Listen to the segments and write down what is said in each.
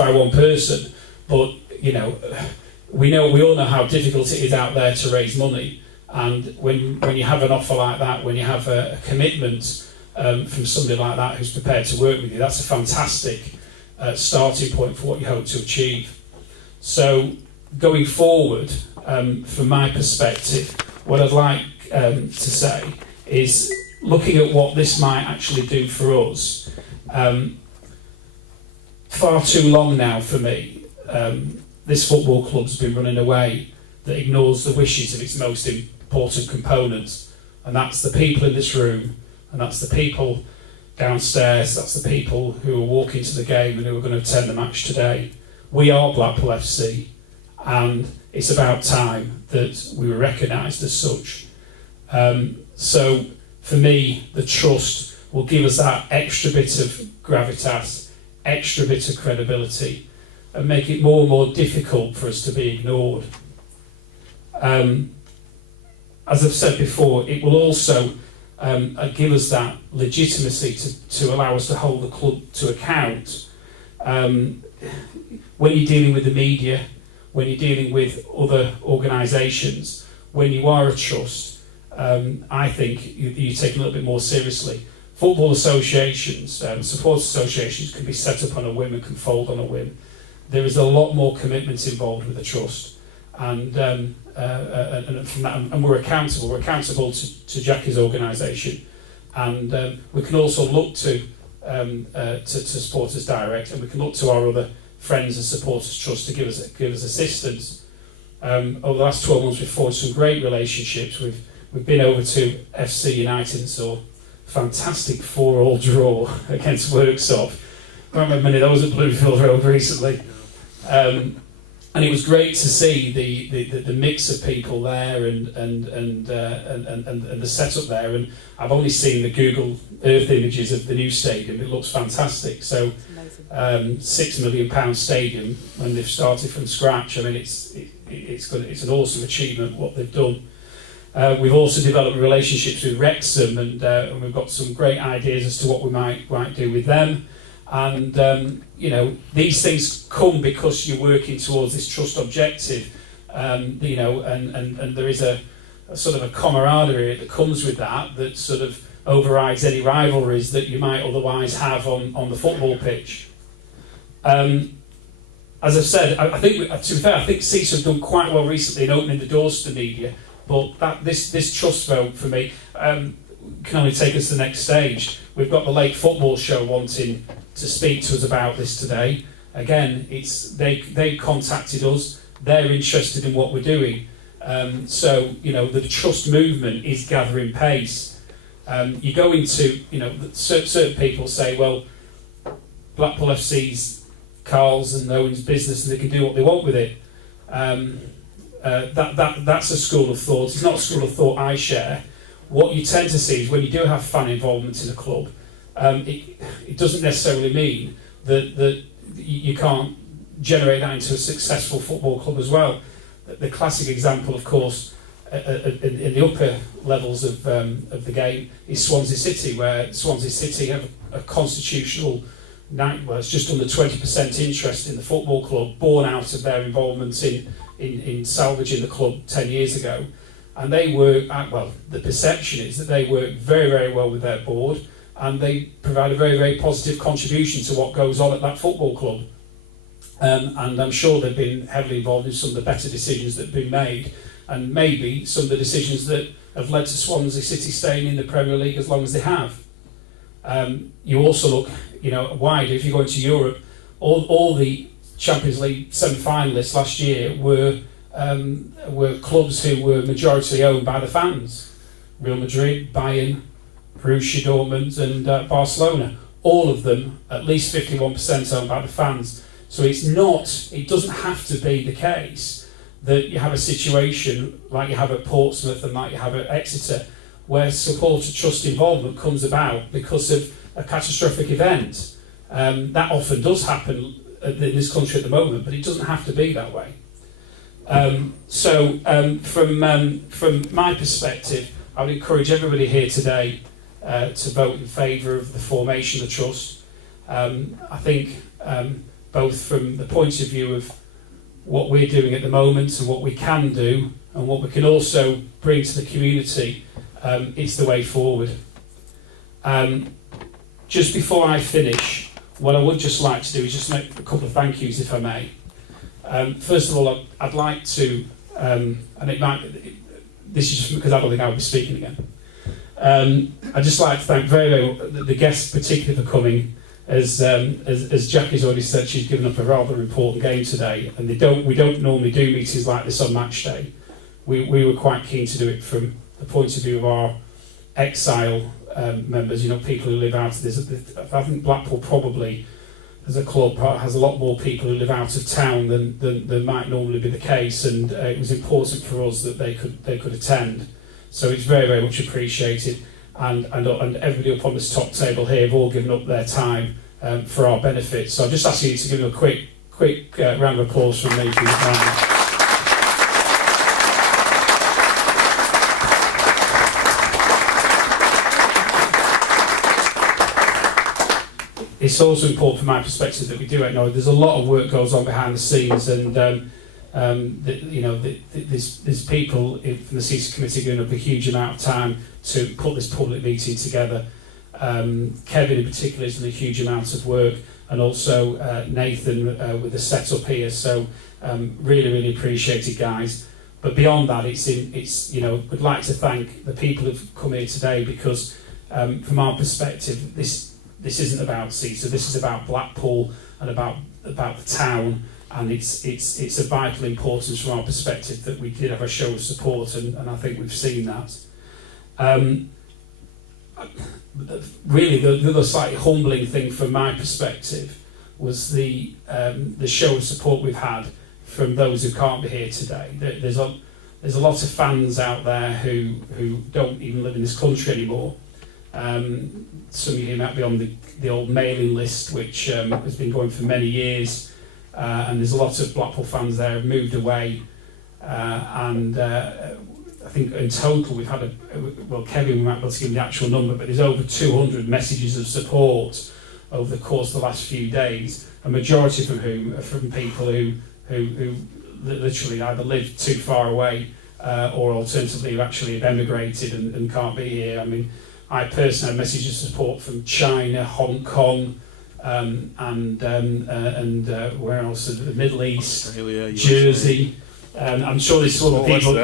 by one person, but we all know how difficult it is out there to raise money, and when you have an offer like that, when you have a commitment from somebody like that who's prepared to work with you, that's a fantastic starting point for what you hope to achieve. So going forward, from my perspective, what I'd like to say is looking at what this might actually do for us. Far too long now for me, this football club's been running a way that ignores the wishes of its most important components, and that's the people in this room, and that's the people downstairs, that's the people who are walking to the game and who are going to attend the match today. We are Blackpool FC, and it's about time that we were recognised as such. So for me, the trust will give us that extra bit of gravitas, extra bit of credibility, and make it more and more difficult for us to be ignored. As I've said before, it will also give us that legitimacy to allow us to hold the club to account. When you're dealing with the media, when you're dealing with other organisations, when you are a trust, I think you take a little bit more seriously. Football associations, supporters associations can be set up on a whim and can fold on a whim. There is a lot more commitment involved with the trust, and from that, and we're accountable. We're accountable to Jackie's organisation, and we can also look to Supporters Direct, and we can look to our other friends and supporters trust to give us assistance. Over the last 12 months, we've forged some great relationships. We've been over to FC United and saw a fantastic 4-4 draw against Worksop. I can't remember many of those at Bluefield Road recently. And it was great to see the mix of people there and the setup there. And I've only seen the Google Earth images of the new stadium. It looks fantastic. So, £6 million stadium when they've started from scratch. I mean, it's an awesome achievement what they've done. We've also developed relationships with Wrexham, and we've got some great ideas as to what we might do with them. And these things come because you're working towards this trust objective, and there is a sort of a camaraderie that comes with that sort of overrides any rivalries that you might otherwise have on the football pitch. As I've said, I think SISA have done quite well recently in opening the doors to the media, but this trust vote for me can only take us to the next stage. We've got the Lake Football Show wanting to speak to us about this today. Again, they contacted us. They're interested in what we're doing. So the trust movement is gathering pace. You go into certain people say, well, Blackpool FC's Carl's and Owen's business, and they can do what they want with it. That's a school of thought. It's not a school of thought I share. What you tend to see is when you do have fan involvement in a club, it doesn't necessarily mean that you can't generate that into a successful football club as well. The classic example, of course, in the upper levels of the game is Swansea City, where Swansea City have a constitutional, it's just under 20% interest in the football club, born out of their involvement in salvaging the club 10 years ago. And they work, the perception is that they work very, very well with their board, and they provide a very, very positive contribution to what goes on at that football club. And I'm sure they've been heavily involved in some of the better decisions that have been made, and maybe some of the decisions that have led to Swansea City staying in the Premier League as long as they have. You also look, wider. If you go into Europe, all the Champions League semi-finalists last year were clubs who were majority owned by the fans. Real Madrid, Bayern, Borussia Dortmund and Barcelona. All of them at least 51% owned by the fans. So it doesn't have to be the case that you have a situation like you have at Portsmouth and like you have at Exeter, where supporter trust involvement comes about because of a catastrophic event. That often does happen in this country at the moment, but it doesn't have to be that way. From my perspective, I would encourage everybody here today to vote in favour of the formation of the trust. I think both from the point of view of what we're doing at the moment and what we can do and what we can also bring to the community, it's the way forward. Just before I finish, what I would just like to do is just make a couple of thank yous, if I may. First of all, I'd like to, and this is just because I don't think I'll be speaking again. I'd just like to thank very the guests particularly for coming. As Jackie's already said, she's given up a rather important game today, and we don't normally do meetings like this on match day. We were quite keen to do it from the point of view of our exile members, people who live out of this. I think Blackpool probably, as a club, has a lot more people who live out of town than might normally be the case, and it was important for us that they could attend. So it's very, very much appreciated, and everybody up on this top table here have all given up their time for our benefit. So I'll just ask you to give them a quick round of applause from me. It's also important from my perspective that we do acknowledge there's a lot of work goes on behind the scenes, and there's people from the SISA committee giving up a huge amount of time to put this public meeting together. Kevin in particular has done a huge amount of work, and also Nathan with the setup here. So really, really appreciate it, guys. But beyond that, we'd like to thank the people who've come here today, because from our perspective, this isn't about SISA. This is about Blackpool and about the town, and it's of vital importance from our perspective that we did have a show of support, and I think we've seen that. Really, the other slightly humbling thing from my perspective was the show of support we've had from those who can't be here today. There's a lot of fans out there who don't even live in this country anymore. Some of you might be on the old mailing list, which has been going for many years, and there's a lot of Blackpool fans there who've moved away, and I think in total we've had Kevin might be able to give the actual number, but there's over 200 messages of support over the course of the last few days, a majority from whom are from people who literally either live too far away or alternatively have actually emigrated and can't be here. I mean, I personally have messages of support from China, Hong Kong, and where else? The Middle East, Australia, Jersey. I'm sure there's other people.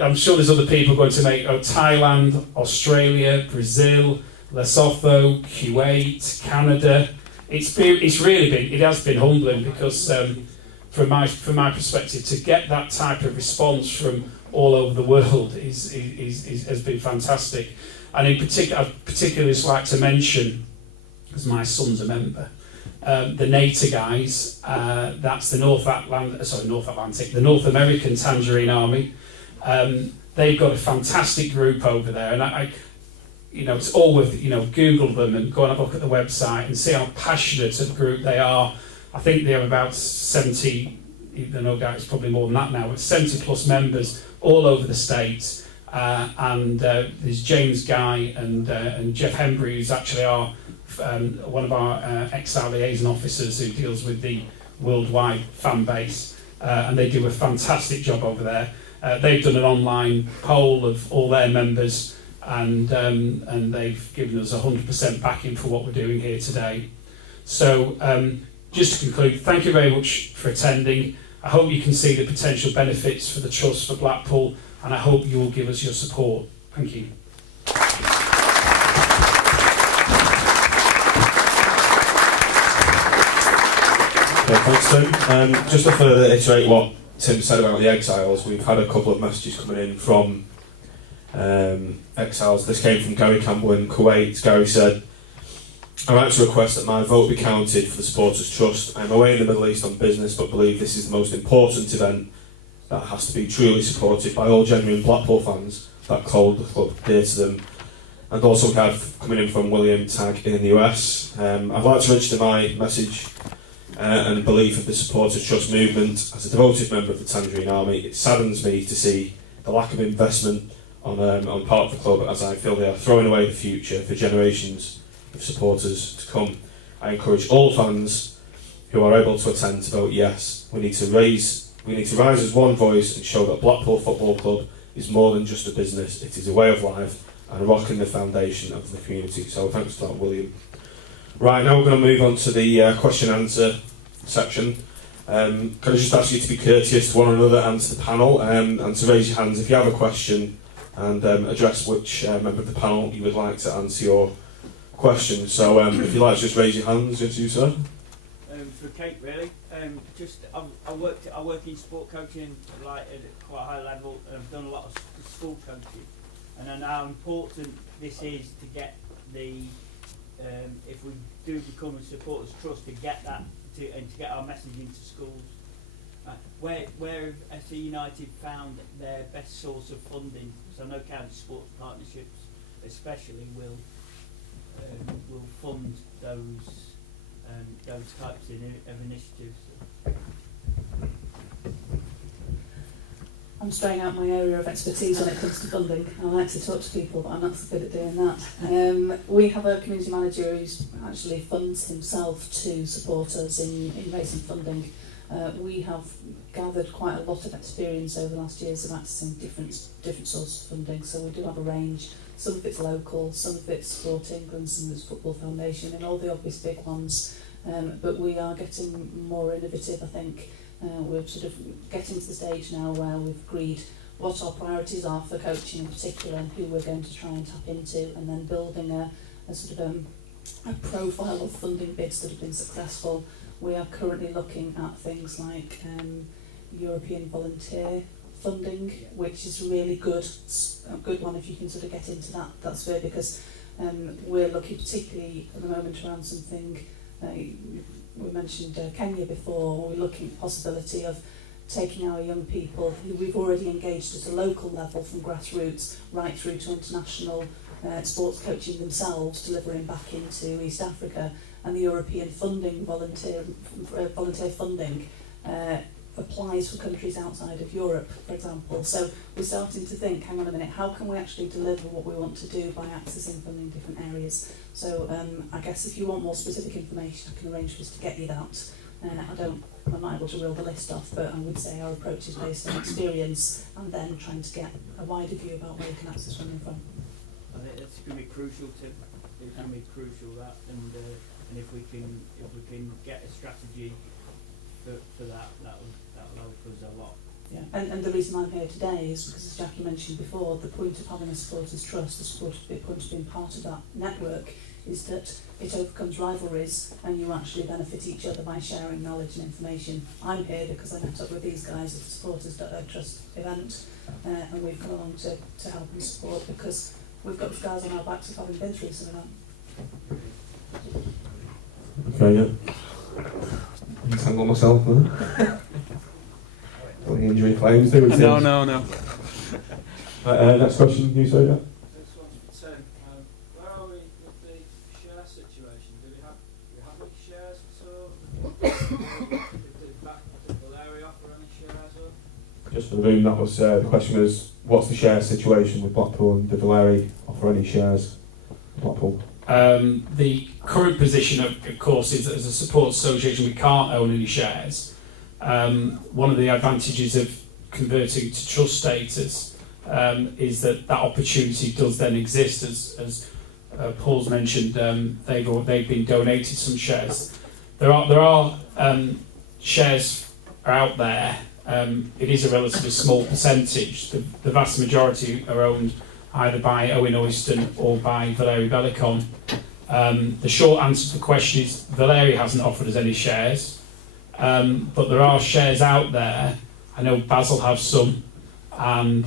I'm sure there's other people going to make Thailand, Australia, Brazil, Lesotho, Kuwait, Canada. It has been humbling, because from my perspective, to get that type of response from all over the world has been fantastic. And in particular, I'd particularly just like to mention, as my son's a member, the NATO guys. That's the North American Tangerine Army. They've got a fantastic group over there, and it's all worth Google them and go and have a look at the website and see how passionate a group they are. I think they have about 70. No doubt it's probably more than that now. But 70 plus members all over the States. And there's James Guy and Jeff Hembry, who's actually one of our exile liaison officers who deals with the worldwide fan base, and they do a fantastic job over there. They've done an online poll of all their members, and they've given us 100% backing for what we're doing here today. So just to conclude, thank you very much for attending. I hope you can see the potential benefits for the Trust for Blackpool, and I hope you will give us your support. Thank you. Okay, thanks, Tim. Just to further iterate what Tim said about the exiles, we've had a couple of messages coming in from exiles. This came from Gary Campbell in Kuwait. Gary said, "I'd like to request that my vote be counted for the Supporters Trust. I'm away in the Middle East on business, but believe this is the most important event that has to be truly supported by all genuine Blackpool fans that hold the club dear to them." And also we have coming in from William Tagg in the US. I'd like to register my message and belief of the Supporters Trust movement. As a devoted member of the Tangerine Army, it saddens me to see the lack of investment on part of the club, as I feel they are throwing away the future for generations of supporters to come. I encourage all fans who are able to attend to vote yes. We need to rise as one voice and show that Blackpool Football Club is more than just a business. It is a way of life and a rock in the foundation of the community. So thanks for that, William. Right, now we're going to move on to the question and answer section. Can I just ask you to be courteous to one another and to the panel, and to raise your hands if you have a question, and address which member of the panel you would like to answer your question. So if you'd like to just raise your hands, it's you, sir. For Kate, really. I work in sport coaching, like at quite a high level, and I've done a lot of school coaching, and I know how important this is to get the if we do become a supporters trust, to get that to get our message into schools. Where have SC United found their best source of funding? So I know county sports partnerships especially will fund those types of initiatives. I'm straying out my area of expertise when it comes to funding. I like to talk to people, but I'm not so good at doing that. We have a community manager who actually funds himself to support us in raising funding. We have gathered quite a lot of experience over the last years of accessing different sources of funding, so we do have a range. Some of it's local, some of it's Sport England, some of it's Football Foundation, and all the obvious big ones. But we are getting more innovative, I think. We're sort of getting to the stage now where we've agreed what our priorities are for coaching in particular and who we're going to try and tap into, and then building a sort of a profile of funding bids that have been successful. We are currently looking at things like European volunteer funding, which is really good, a good one if you can sort of get into that sphere, because we're looking particularly at the moment around something. We mentioned Kenya before. We're looking at the possibility of taking our young people who we've already engaged at a local level from grassroots right through to international sports coaching themselves, delivering back into East Africa, and the European funding, volunteer funding applies for countries outside of Europe, for example. So we're starting to think, hang on a minute, how can we actually deliver what we want to do by accessing funding in different areas? So I guess if you want more specific information, I can arrange for us to get you that. I'm not able to reel the list off, but I would say our approach is based on experience and then trying to get a wider view about where you can access funding from. I think that's going to be crucial too. It's going to be crucial that, and if we can get a strategy for that'll help us a lot. Yeah, and the reason I'm here today is because, as Jackie mentioned before, the point of having a supporters trust, the point of being part of that network, is that it overcomes rivalries and you actually benefit each other by sharing knowledge and information. I'm here because I met up with these guys at the supporters trust event, and we've come along to help and support because we've got scars on our backs of having been through some of that. Okay, yeah. Tangle myself, huh? Any injury claims, do we? No. Next question, you say, yeah? This one's for Tim. Where are we with the share situation? Do we have any shares at all? Did Valerie offer any shares up? Just for the room, that was the question was, what's the share situation with Blackpool, and did Valerie offer any shares? Blackpool. The current position, of course, is that as a support association we can't own any shares. One of the advantages of converting to trust status is that opportunity does then exist. As Paul's mentioned, they've been donated some shares. There are shares out there. It is a relatively small percentage. The vast majority are owned either by Owen Oyston or by Valerie Bellicon. The short answer to the question is Valerie hasn't offered us any shares, but there are shares out there. I know Basil have some, and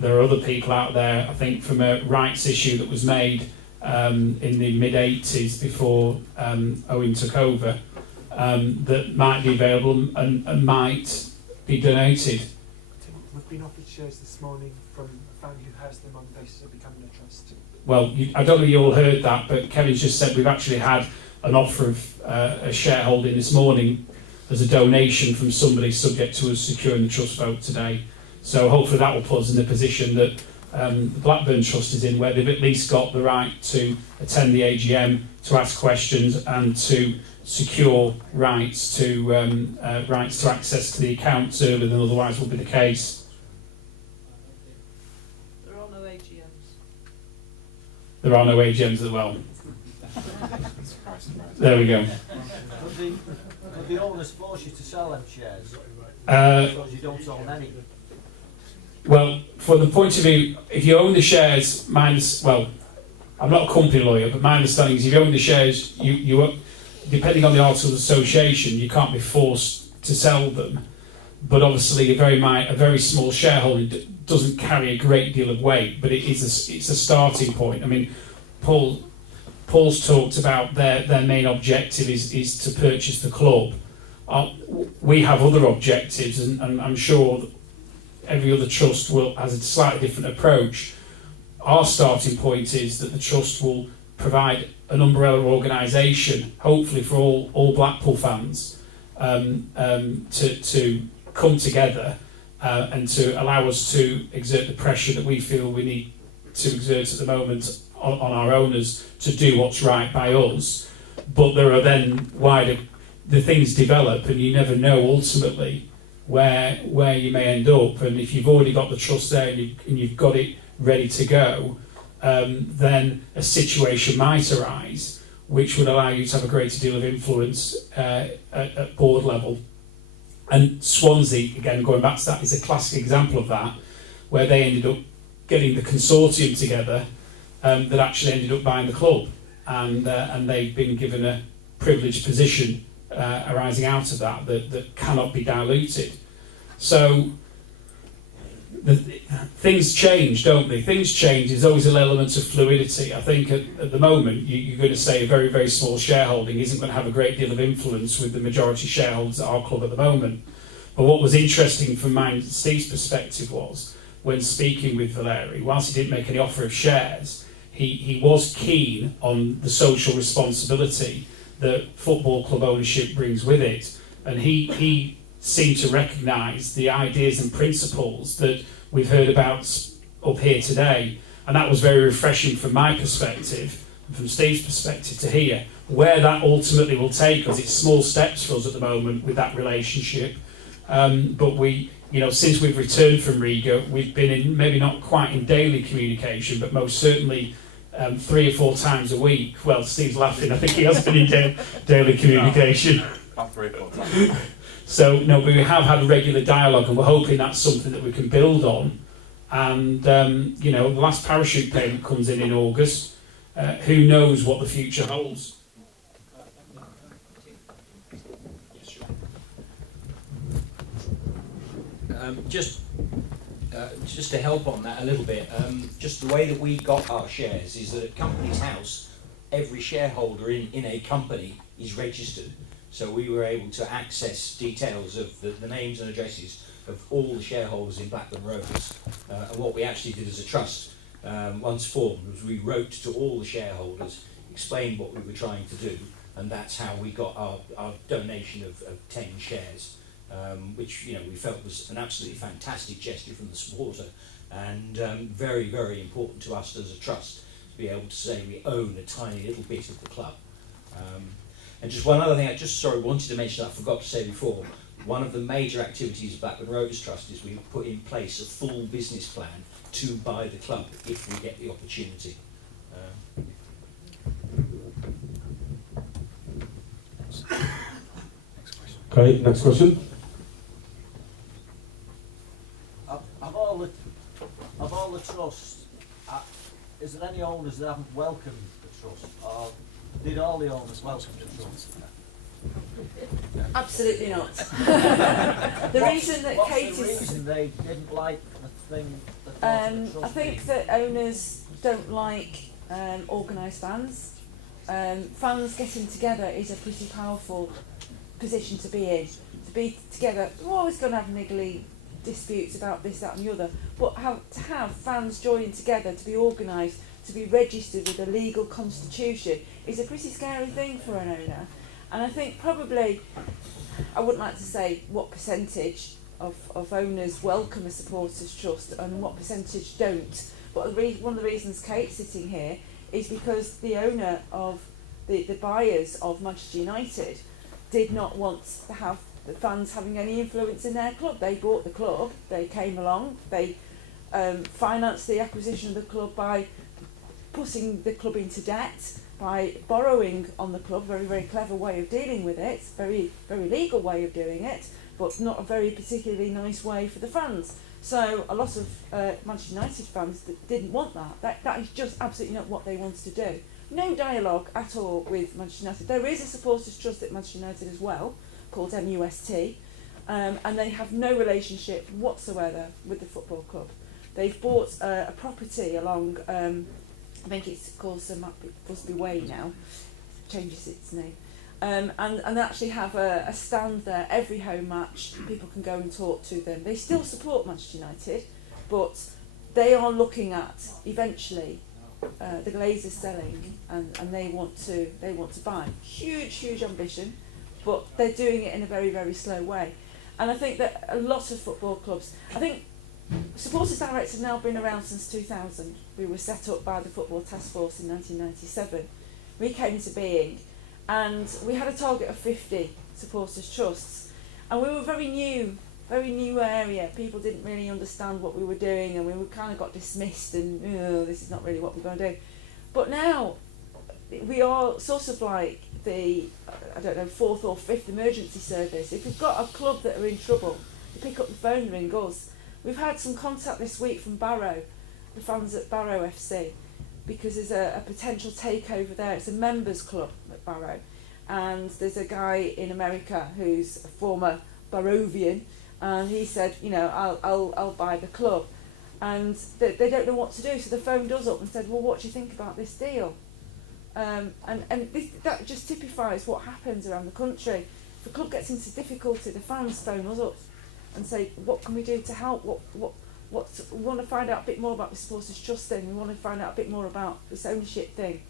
there are other people out there, I think from a rights issue that was made in the mid-80s before Owen took over, that might be available and might be donated. We've been offered shares this morning from a family who has them on the basis of becoming a trust. Well, I don't know if you all heard that, but Kevin's just said we've actually had an offer of a shareholding this morning as a donation from somebody subject to us securing the trust vote today. So hopefully that will put us in the position that the Blackburn Trust is in, where they've at least got the right to attend the AGM, to ask questions, and to secure rights to access to the accounts earlier than otherwise would be the case. There are no AGMs. There are no AGMs as well. There we go. Would the owners force you to sell them shares? Because you don't own any. Well, from the point of view, if you own the shares, well, I'm not a company lawyer, but my understanding is if you own the shares, you depending on the Articles of Association, you can't be forced to sell them. But obviously, a very small shareholder doesn't carry a great deal of weight, but it's a starting point. I mean, Paul's talked about their main objective is to purchase the club. We have other objectives, and I'm sure every other trust has a slightly different approach. Our starting point is that the trust will provide an umbrella organisation, hopefully for all Blackpool fans, to come together and to allow us to exert the pressure that we feel we need to exert at the moment on our owners to do what's right by us. But there are then the things develop, and you never know ultimately where you may end up. And if you've already got the trust there and you've got it ready to go, then a situation might arise which would allow you to have a greater deal of influence at board level. And Swansea, again, going back to that, is a classic example of that, where they ended up getting the consortium together that actually ended up buying the club, and they've been given a privileged position arising out of that cannot be diluted. So things change, don't they? Things change. There's always an element of fluidity. I think at the moment you're going to say a very, very small shareholding isn't going to have a great deal of influence with the majority shareholders at our club at the moment. But what was interesting from mine and Steve's perspective was, when speaking with Valeri, whilst he didn't make any offer of shares, he was keen on the social responsibility that football club ownership brings with it, and he seemed to recognise the ideas and principles that we've heard about up here today, and that was very refreshing from my perspective and from Steve's perspective to hear where that ultimately will take us. It's small steps for us at the moment with that relationship, but we, since we've returned from Riga, we've been in, maybe not quite in daily communication, but most certainly 3 or 4 times a week. Well, Steve's laughing. I think he has been in daily communication. About 3 or 4 times. So, no, but we have had a regular dialogue, and we're hoping that's something that we can build on. And, the last parachute payment comes in August. Who knows what the future holds? Just to help on that a little bit, just the way that we got our shares is that at Companies House, every shareholder in a company is registered. So we were able to access details of the names and addresses of all the shareholders in Blackburn Rovers. And what we actually did as a trust, once formed, was we wrote to all the shareholders, explained what we were trying to do, and that's how we got our donation of 10 shares. Which we felt was an absolutely fantastic gesture from the supporter, and very, very important to us as a trust to be able to say we own a tiny little bit of the club. And just one other thing I wanted to mention, I forgot to say before. One of the major activities of Blackburn Rovers Trust is we put in place a full business plan to buy the club if we get the opportunity. Okay, next question. Of all the trusts, is there any owners that haven't welcomed the trust, or did all the owners welcome the trust? Absolutely not. The reason that What's the reason they didn't like the thing? I think that owners don't like organised fans. Fans getting together is a pretty powerful position to be in. To be together, we're always going to have niggly disputes about this, that and the other, but to have fans joining together, to be organised, to be registered with a legal constitution is a pretty scary thing for an owner. And I think probably, I wouldn't like to say what percentage of owners welcome a supporters trust and what percentage don't, But one of the reasons Kate's sitting here is because the owner of the buyers of Manchester United did not want to have the fans having any influence in their club. They bought the club, they came along, they financed the acquisition of the club by putting the club into debt, by borrowing on the club. Very, very clever way of dealing with it, very, very legal way of doing it, but not a very particularly nice way for the fans. So a lot of Manchester United fans didn't want that. That is just absolutely not what they wanted to do. No dialogue at all with Manchester United. There is a supporters trust at Manchester United as well, called MUST, and they have no relationship whatsoever with the football club. They've bought a property along, I think it's called Sir Busby Way now, changes its name, and they actually have a stand there every home match. People can go and talk to them. They still support Manchester United, but they are looking at eventually the Glazers selling, and they want to buy. Huge ambition, but they're doing it in a very, very slow way. And I think that a lot of football clubs, I think Supporters Direct have now been around since 2000. We were set up by the Football Task Force in 1997. We came into being, and we had a target of 50 supporters trusts, and we were very new area. People didn't really understand what we were doing, and we kind of got dismissed, and this is not really what we're going to do. But now we are sort of like the, I don't know, 4th or 5th emergency service. If we've got a club that are in trouble, they pick up the phone and ring us. We've had some contact this week from Barrow, the fans at Barrow FC, because there's a potential takeover there. It's a members club at Barrow, and there's a guy in America who's a former Barrovian, and he said, I'll buy the club, and they don't know what to do. So the phone does up and said, well, what do you think about this deal? And that just typifies what happens around the country. If a club gets into difficulty, the fans phone us up and say, what can we do to help? We want to find out a bit more about the Supporters Trust thing. We want to find out a bit more about this ownership thing.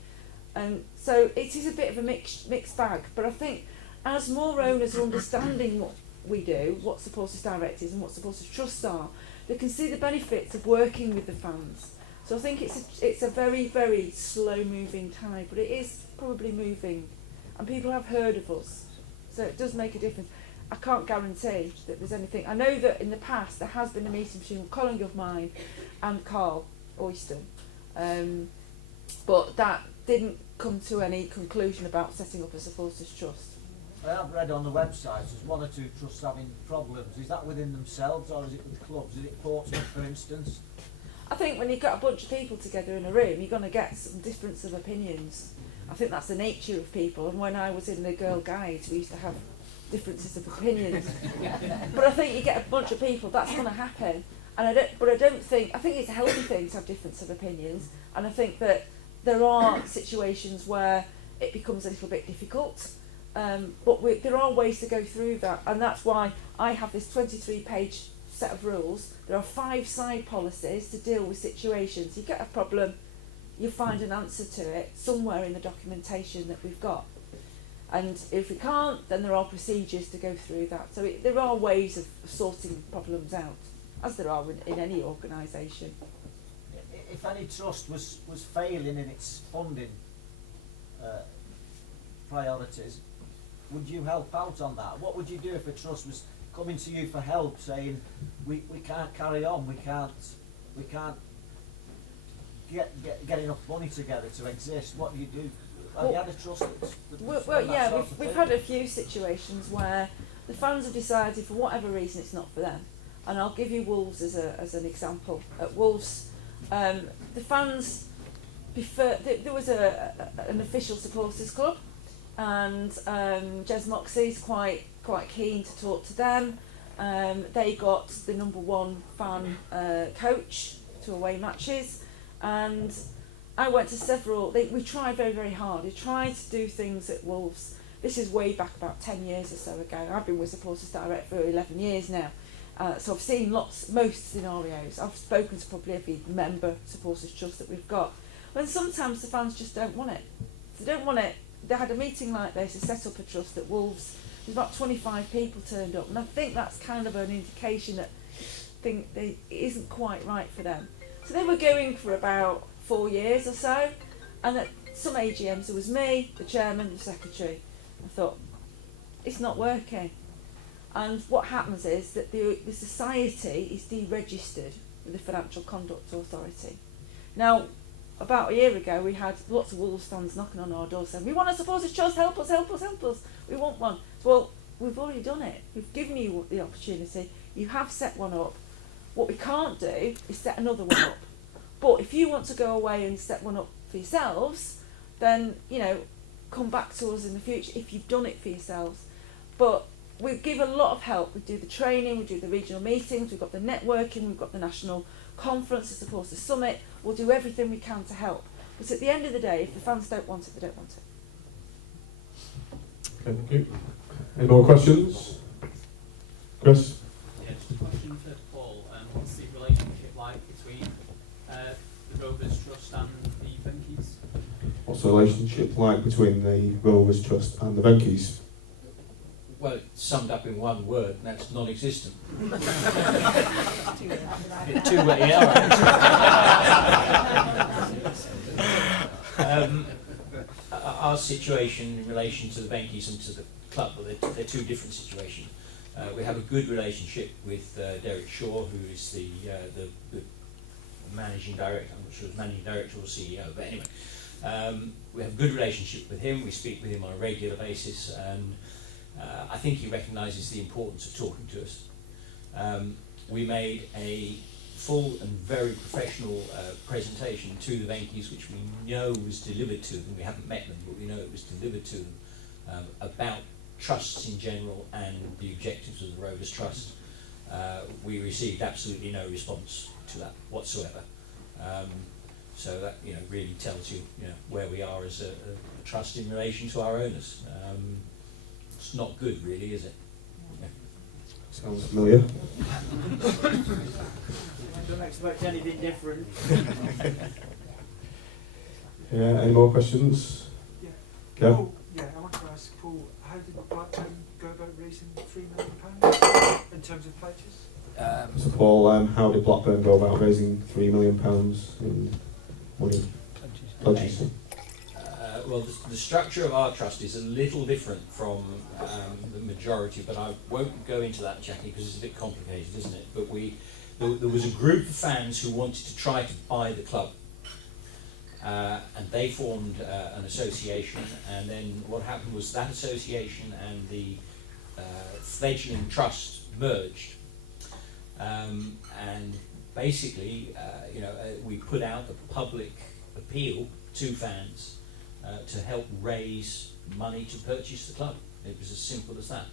And so it is a bit of a mixed bag. But I think as more owners are understanding what we do, what Supporters Direct is and what Supporters Trusts are, they can see the benefits of working with the fans. So I think it's a very, very slow moving tide, but it is probably moving, and people have heard of us, so it does make a difference. I can't guarantee that there's anything. I know that in the past there has been a meeting between a colleague of mine and Carl Oyston, but that didn't come to any conclusion about setting up a supporters trust. I have read on the website there's one or two trusts having problems. Is that within themselves or is it with clubs? Is it Portsmouth, for instance? I think when you've got a bunch of people together in a room, you're going to get some difference of opinions. I think that's the nature of people. And when I was in the Girl Guides, we used to have differences of opinions. But I think you get a bunch of people, that's going to happen. And I think it's a healthy thing to have difference of opinions. And I think that there are situations where it becomes a little bit difficult. But there are ways to go through that. And that's why I have this 23-page set of rules. There are 5 side policies to deal with situations. You get a problem, you find an answer to it somewhere in the documentation that we've got. And if we can't, then there are procedures to go through that. So there are ways of sorting problems out, as there are in any organisation. If any trust was failing in its funding priorities, would you help out on that? What would you do if a trust was coming to you for help, saying we can't carry on, we can't get enough money together to exist? What do you do? Have you had a trust we've had a few situations where the fans have decided for whatever reason it's not for them. And I'll give you Wolves as an example. At Wolves, the fans prefer. There was an official supporters club, and Jez Moxey's quite keen to talk to them. They got the #1 fan coach to away matches, and I went to several. We tried very, very hard. We tried to do things at Wolves. This is way back about 10 years or so ago. I've been with Supporters Direct for 11 years now. So I've seen most scenarios. I've spoken to probably every member Supporters Trust that we've got. And sometimes the fans just don't want it. They don't want it. They had a meeting like this to set up a trust at Wolves. There's about 25 people turned up, and I think that's kind of an indication that it isn't quite right for them. So they were going for about 4 years or so, and at some AGMs there was me, the chairman, the secretary. I thought, it's not working. And what happens is that the society is deregistered with the Financial Conduct Authority. Now, about a year ago, we had lots of Wolves fans knocking on our door saying, we want a supporters trust, help us, help us, help us. We want one. Well, we've already done it. We've given you the opportunity. You have set one up. What we can't do is set another one up. But if you want to go away and set one up for yourselves, then, you know, come back to us in the future if you've done it for yourselves. But we give a lot of help. We do the training, we do the regional meetings, we've got the networking, we've got the national conference, the supporters summit. We'll do everything we can to help. But at the end of the day, if the fans don't want it, they don't want it. Okay, thank you. Any more questions? Chris? Yeah, just a question for Paul. What's the relationship like between the Rovers Trust and the Venkies? What's the relationship like between the Rovers Trust and the Venkies? Well, it's summed up in one word, and that's non-existent. Two-way, our situation in relation to the Venkies and to the club, well, they're two different situations. We have a good relationship with Derek Shaw, who is the managing director. I'm not sure if managing director or CEO, but anyway, we have a good relationship with him. We speak with him on a regular basis, and I think he recognises the importance of talking to us. We made a full and very professional presentation to the Venkies, which we know was delivered to them. We haven't met them, but we know it was delivered to them, about trusts in general and the objectives of the Rovers Trust. We received absolutely no response to that whatsoever. So that, you know, really tells you, you know, where we are as a trust in relation to our owners. It's not good, really, is it? Yeah. Sounds familiar. Don't expect anything different. Yeah, any more questions? Yeah. Kev? Paul, yeah, I want to ask Paul, how did Blackburn go about raising £3 million in terms of pledges? So Paul, how did Blackburn go about raising £3 million in money? Pledges. Well, the structure of our trust is a little different from the majority, but I won't go into that, Jackie, because it's a bit complicated, isn't it? But there was a group of fans who wanted to try to buy the club, and they formed an association, and then what happened was that association and the fledgling trust merged, and basically, we put out a public appeal to fans to help raise money to purchase the club. It was as simple as that.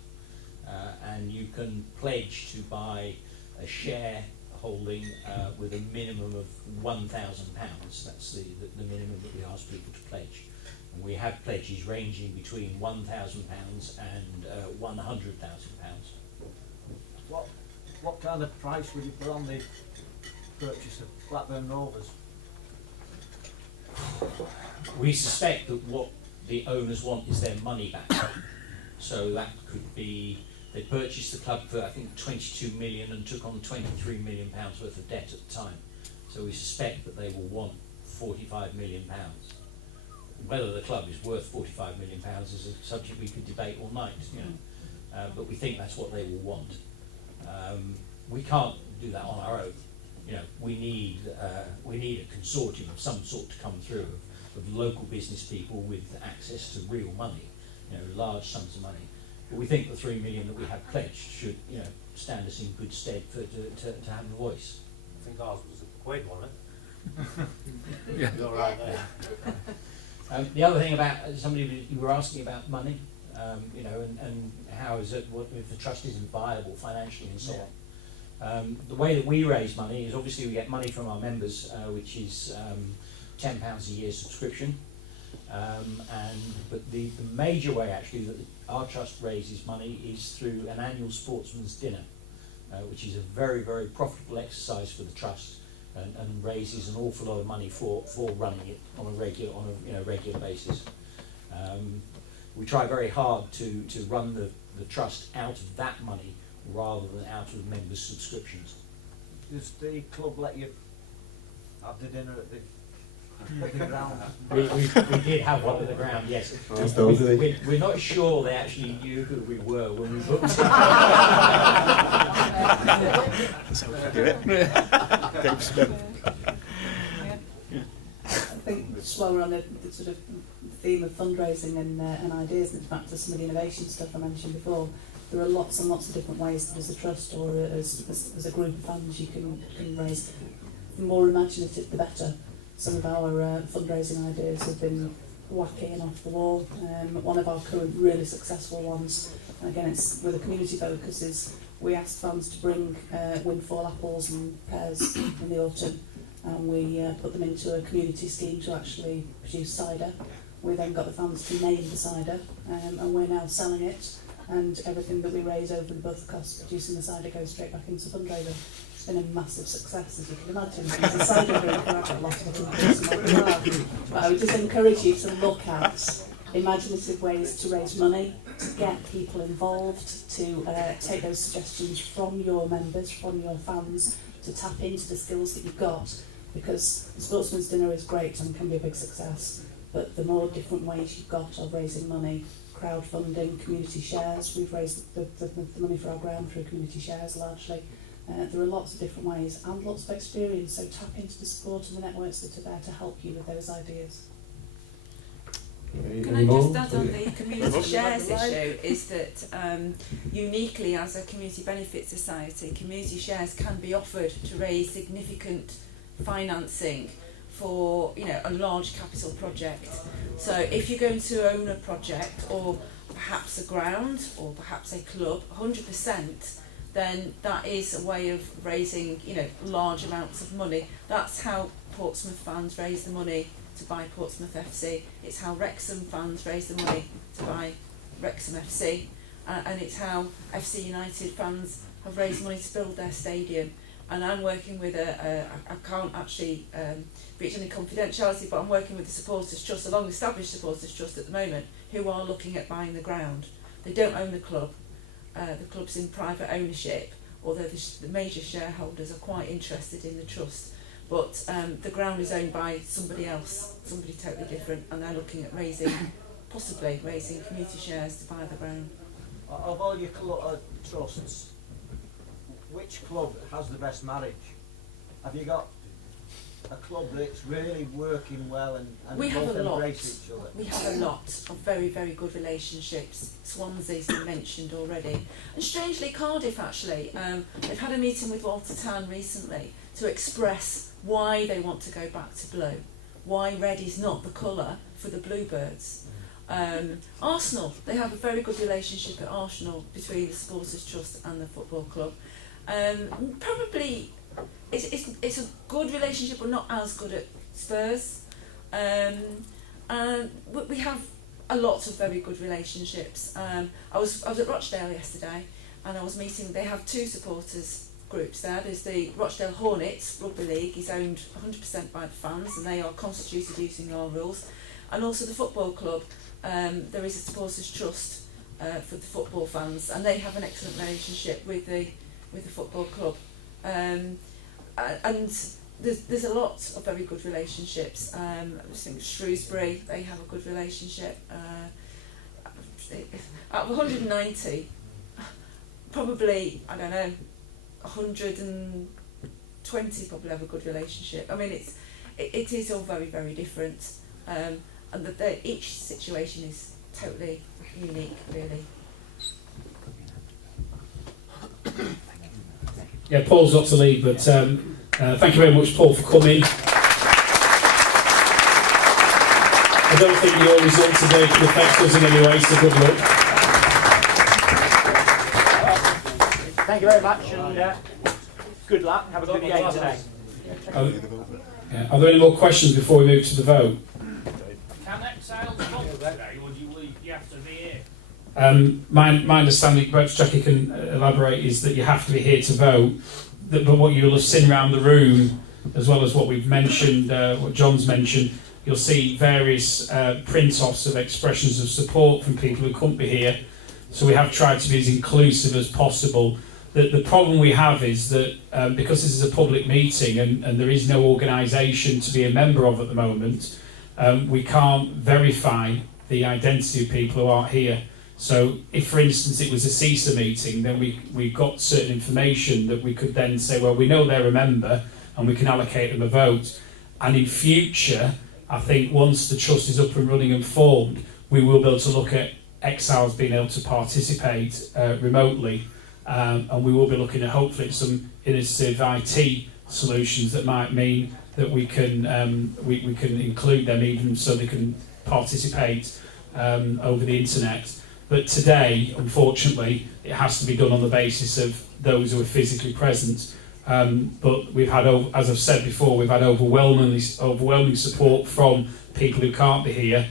And you can pledge to buy a share holding with a minimum of £1,000. That's the minimum that we ask people to pledge. And we have pledges ranging between £1,000 and £100,000. What kind of price would you put on the purchase of Blackburn Rovers? We suspect that what the owners want is their money back. So that could be, they purchased the club for I think 22 million and took on £23 million worth of debt at the time. So we suspect that they will want £45 million. Whether the club is worth £45 million is a subject we could debate all night, you know. But we think that's what they will want. We can't do that on our own. You know, we need a consortium of some sort to come through of local business people with access to real money, you know, large sums of money. But we think the £3 million that we have pledged should, you know, stand us in good stead to have a voice. I think ours was a quid, wasn't it? Yeah. You're right there. The other thing about somebody, you were asking about money, you know, and how is it, what if the trust isn't viable financially and so on. The way that we raise money is obviously we get money from our members, which is £10 a year subscription. But the major way actually that our trust raises money is through an annual sportsman's dinner, which is a very, very profitable exercise for the trust and raises an awful lot of money for running it on a regular basis. We try very hard to run the trust out of that money rather than out of the members' subscriptions. Does the club let you have the dinner at the ground. We did have one at the ground, yes. We're not sure they actually knew who we were when we booked it. That's how we do it. Dave Smith. I think just while we're on the sort of theme of fundraising and ideas, and back to some of the innovation stuff I mentioned before, there are lots and lots of different ways that as a trust or as a group of funds you can raise. The more imaginative, the better. Some of our fundraising ideas have been wacky and off the wall. One of our current really successful ones, and again it's with a community focus, is we asked fans to bring windfall apples and pears in the autumn, and we put them into a community scheme to actually produce cider. We then got the fans to name the cider, and we're now selling it, and everything that we raise over and above the cost of producing the cider goes straight back into fundraising. It's been a massive success, as you can imagine. As a cider drinker, I've got lots of things. But I would just encourage you to look at imaginative ways to raise money, to get people involved, to take those suggestions from your members, from your fans, to tap into the skills that you've got, because the Sportsman's Dinner is great and can be a big success, but the more different ways you've got of raising money, crowdfunding, community shares, we've raised the money for our ground through community shares largely. There are lots of different ways and lots of experience, so tap into the support and the networks that are there to help you with those ideas. Can I just add on the community shares issue, is that uniquely as a community benefit society, community shares can be offered to raise significant financing for, you know, a large capital project. So if you're going to own a project, or perhaps a ground, or perhaps a club, 100%, then that is a way of raising, you know, large amounts of money. That's how Portsmouth fans raise the money to buy Portsmouth FC. It's how Wrexham fans raise the money to buy Wrexham FC. And it's how FC United fans have raised money to build their stadium. And I'm working with I can't actually breach any confidentiality, but I'm working with the Supporters Trust, a long-established Supporters Trust at the moment, who are looking at buying the ground. They don't own the club. The club's in private ownership, although the major shareholders are quite interested in the trust. But the ground is owned by somebody else, somebody totally different, and they're looking at possibly raising community shares to buy the ground. Of all your trusts, which club has the best marriage? Have you got a club that's really working well and both embrace each other? We have a lot of very, very good relationships. Swansea's been mentioned already. And strangely, Cardiff actually, they've had a meeting with Walter Town recently to express why they want to go back to blue, why red is not the colour for the Bluebirds. Arsenal, they have a very good relationship at Arsenal between the Supporters Trust and the football club. Probably it's a good relationship, but not as good at Spurs. We have a lot of very good relationships. I was at Rochdale yesterday, and I was meeting. They have two supporters groups there. There's the Rochdale Hornets Rugby League, is owned 100% by the fans, and they are constituted using our rules. And also the football club. There is a Supporters Trust for the football fans, and they have an excellent relationship with the football club. And there's a lot of very good relationships. I think Shrewsbury, they have a good relationship. Out of 190, probably, I don't know, 120 probably have a good relationship. I mean, it is all very, very different, and that each situation is totally unique, really. Yeah, Paul's got to leave, but thank you very much, Paul, for coming. I don't think your result today can affect us in any way, so good luck. Thank you very much, and good luck. Have a good game today. Are there any more questions before we move to the vote? Can Excel vote today, or do you have to be here? My understanding, perhaps Jackie can elaborate, is that you have to be here to vote, but what you'll have seen around the room, as well as what we've mentioned, what John's mentioned, you'll see various print-offs of expressions of support from people who couldn't be here. So we have tried to be as inclusive as possible. The problem we have is that because this is a public meeting and there is no organisation to be a member of at the moment, we can't verify the identity of people who aren't here. So if, for instance, it was a SISA meeting, then we've got certain information that we could then say, well, we know they're a member and we can allocate them a vote. And in future, I think once the trust is up and running and formed, we will be able to look at exiles being able to participate remotely. And we will be looking at hopefully some innovative IT solutions that might mean that we can we can include them even so they can participate over the internet. But today, unfortunately, it has to be done on the basis of those who are physically present. But we've had, as I've said before, we've had overwhelming support from people who can't be here.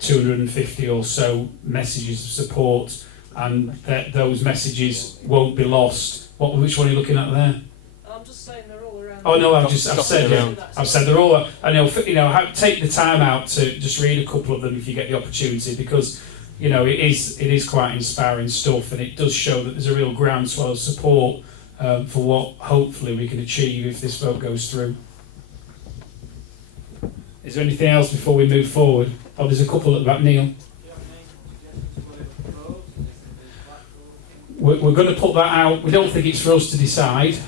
250 or so messages of support, and that those messages won't be lost. Which one are you looking at there? I'm just saying they're all around. Oh no, I've said they're all. And take the time out to just read a couple of them if you get the opportunity, because it is quite inspiring stuff, and it does show that there's a real groundswell of support for what hopefully we can achieve if this vote goes through. Is there anything else before we move forward? Oh, there's a couple at the back, Neil. We're going to put that out. We don't think it's for us to decide.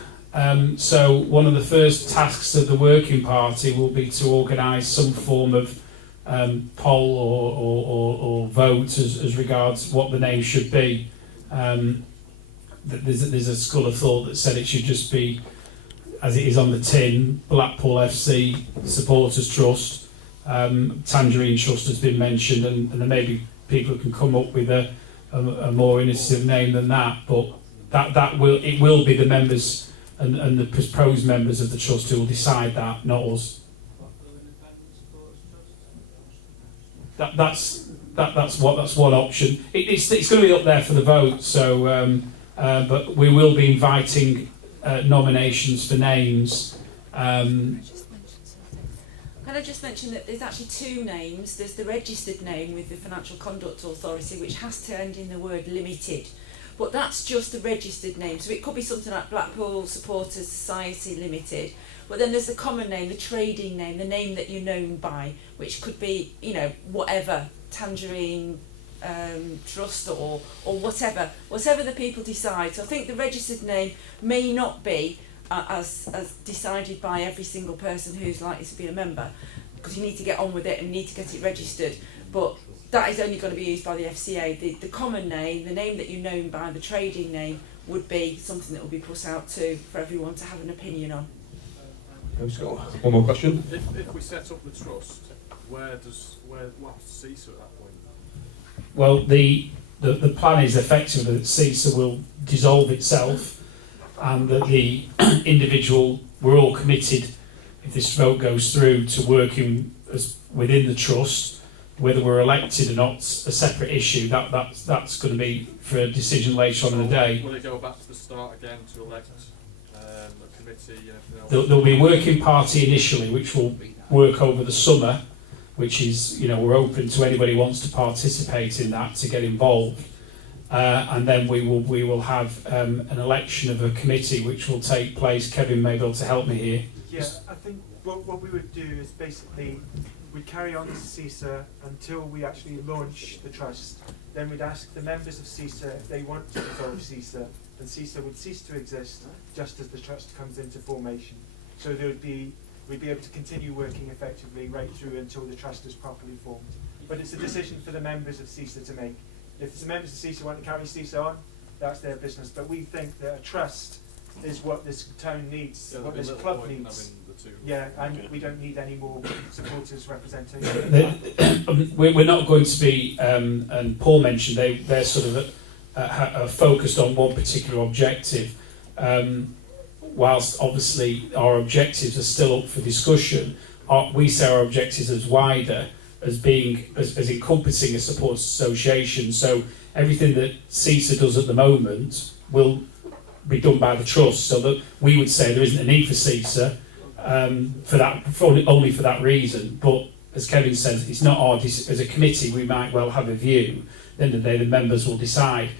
So one of the first tasks of the working party will be to organise some form of poll or vote as regards what the name should be. There's a school of thought that said it should just be, as it is on the tin, Blackpool FC Supporters Trust. Tangerine Trust has been mentioned, and there may be people who can come up with a more innovative name than that. But it will be the members and the proposed members of the trust who will decide that, not us. That's one option. It's going to be up there for the vote. So, but we will be inviting nominations for names. Can I just mention that there's actually two names. There's the registered name with the Financial Conduct Authority, which has to end in the word limited. But that's just the registered name. So it could be something like Blackpool Supporters Society Limited. But then there's the common name, the trading name, the name that you're known by, which could be, whatever, Tangerine Trust or whatever the people decide. So I think the registered name may not be as decided by every single person who's likely to be a member, because you need to get on with it and need to get it registered. But that is only going to be used by the FCA. The common name, the name that you're known by, the trading name, would be something that will be put out for everyone to have an opinion on. One more question. If we set up the trust, what happens to CISA at that point? Well, the plan is effectively that CISA will dissolve itself, and that the we're all committed, if this vote goes through, to working within the trust. Whether we're elected or not, a separate issue. That's going to be for a decision later on in the day. Will it go back to the start again to elect a committee and everything else? There'll be a working party initially, which will work over the summer, which is, we're open to anybody who wants to participate in that to get involved. And then we will have an election of a committee which will take place. Kevin may be able to help me here. Yeah, I think what we would do is basically we'd carry on as CISA until we actually launch the trust. Then we'd ask the members of CISA if they want to dissolve CISA, and CISA would cease to exist just as the trust comes into formation. So we'd be able to continue working effectively right through until the trust is properly formed. But it's a decision for the members of CISA to make. If the members of CISA want to carry CISA on, that's their business. But we think that a trust is what this town needs, what this club needs. And we don't need any more supporters representation. We're not going to be, and Paul mentioned they're sort of focused on one particular objective. Whilst obviously our objectives are still up for discussion, we say our objectives as wider, as being as encompassing a supporters association. So everything that CISA does at the moment will be done by the trust. So that we would say there isn't a need for CISA only for that reason. But as Kevin says, it's not our as a committee. We might well have a view. At the end of the day, the members will decide.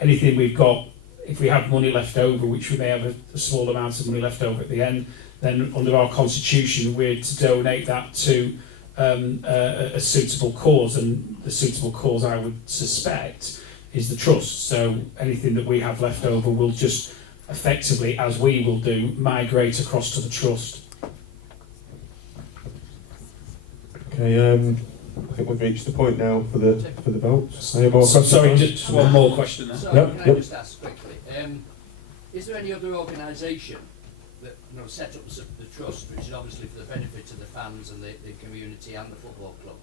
Anything we've got if we have money left over, which we may have a small amount of money left over at the end, then under our constitution we're to donate that to a suitable cause, and the suitable cause I would suspect is the trust. So anything that we have left over will just effectively, as we will do, migrate across to the trust. Okay, I think we've reached the point now for the votes. Any more questions? Sorry, just one more question there. Sorry, Yep, can I yep. just ask quickly? Is there any other organisation that set up the trust, which is obviously for the benefit of the fans and the community and the football club,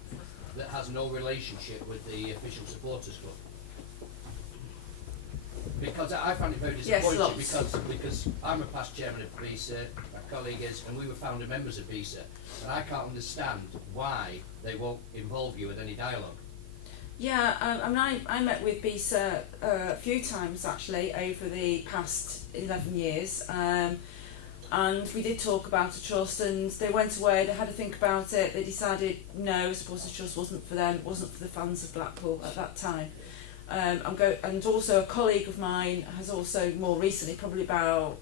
that has no relationship with the official supporters club? Because I find it very disappointing, because I'm a past chairman of BISA, my colleague is, and we were founder members of BISA, and I can't understand why they won't involve you with any dialogue. Yeah, I met with BISA a few times actually over the past 11 years, and we did talk about a trust, and they went away, they had to think about it, they decided no, supporters trust wasn't for them, it wasn't for the fans of Blackpool at that time. And also a colleague of mine has also more recently, probably about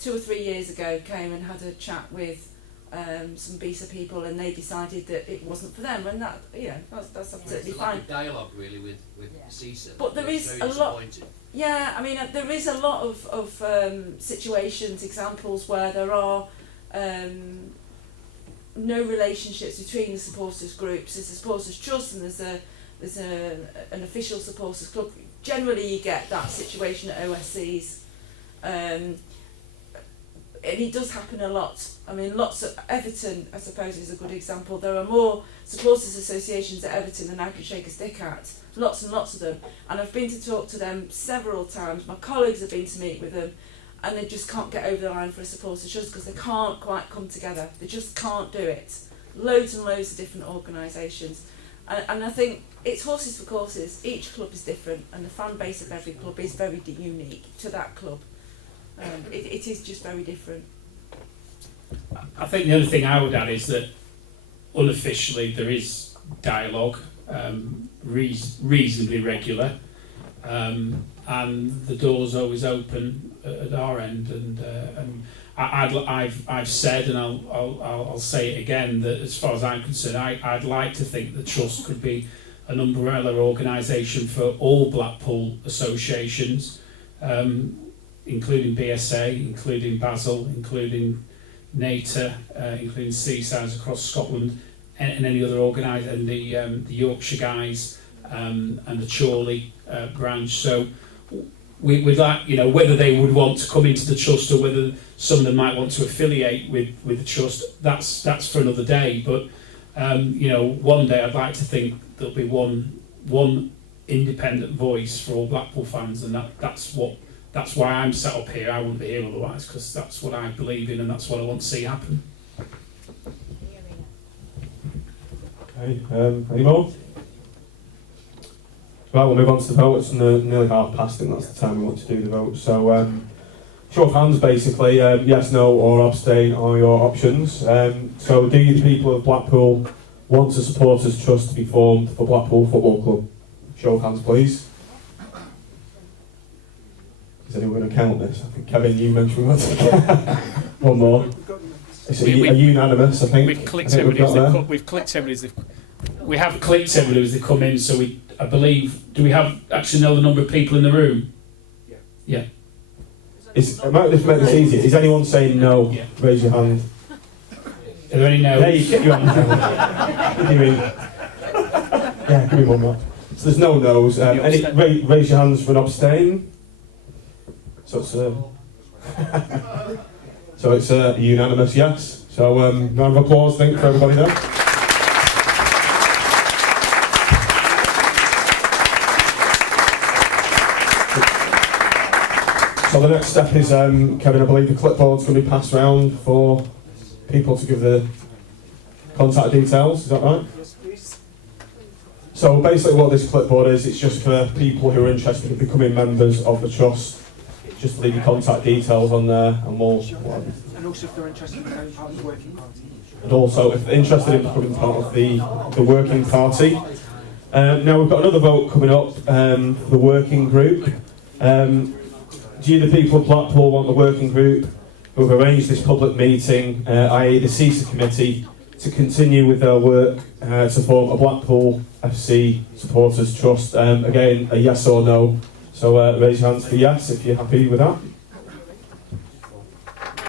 2 or 3 years ago, came and had a chat with some BISA people, and they decided that it wasn't for them, and that, that's absolutely it's a fine. lack of dialogue really with SISA. But there is a lot. Yeah, I mean, there is a lot of situations, examples where there are no relationships between the supporters groups. There's a supporters trust and there's an official supporters club. Generally, you get that situation at OSCs. And it does happen a lot. I mean, lots of Everton, I suppose, is a good example. There are more supporters associations at Everton than I can shake a stick at. Lots and lots of them. And I've been to talk to them several times. My colleagues have been to meet with them, and they just can't get over the line for a supporters trust because they can't quite come together. They just can't do it. Loads and loads of different organisations. And I think it's horses for courses. Each club is different, and the fan base of every club is very unique to that club. It is just very different. I think the other thing I would add is that unofficially there is dialogue, reasonably regular, and the door's always open at our end. And I've said, and I'll say it again, that as far as I'm concerned, I'd like to think the trust could be an umbrella organisation for all Blackpool associations, including BSA, including Basel, including NATA, including Seasides across Scotland, and any other organisation, and the Yorkshire guys, and the Chorley branch. So we'd like, whether they would want to come into the trust or whether some of them might want to affiliate with the trust, that's for another day. But one day I'd like to think there'll be one independent voice for all Blackpool fans, and that's why I'm sat up here. I wouldn't be here otherwise, because that's what I believe in and that's what I want to see happen. Okay, any more? Right, we'll move on to the vote. It's nearly half past, and that's the time we want to do the vote. So, show of hands, basically. Yes, no, or abstain are your options. So, do you, the people of Blackpool, want a supporters trust to be formed for Blackpool Football Club? Show of hands, please. Is anyone going to count this? I think, Kevin, you mentioned that. One more. It's a unanimous, I think. We've clicked everybody as they've come in, so I believe, do we actually know the number of people in the room? Yeah. I might just make this easier. Is anyone saying no? Yeah. Raise your hand. Are there any no's? There, you get your hand down. What do you mean? Yeah, give me one more. So there's no no's. Raise your hands for an abstain. So it's a unanimous yes. So round of applause, I think, for everybody there. So the next step is, Kevin, I believe the clipboard's going to be passed around for people to give the contact details. Is that right? Yes, please. So basically what this clipboard is, it's just for people who are interested in becoming members of the trust. Just leave your contact details on there, and we'll. And also, if they're interested in becoming part of the working party. And also, if they're interested in becoming part of the working party. Now we've got another vote coming up for the working group. do you, the people of Blackpool, want the working group who have arranged this public meeting, i.e. the SISA committee, to continue with their work to form a Blackpool FC Supporters Trust? Again, a yes or no. So raise your hands for yes if you're happy with that.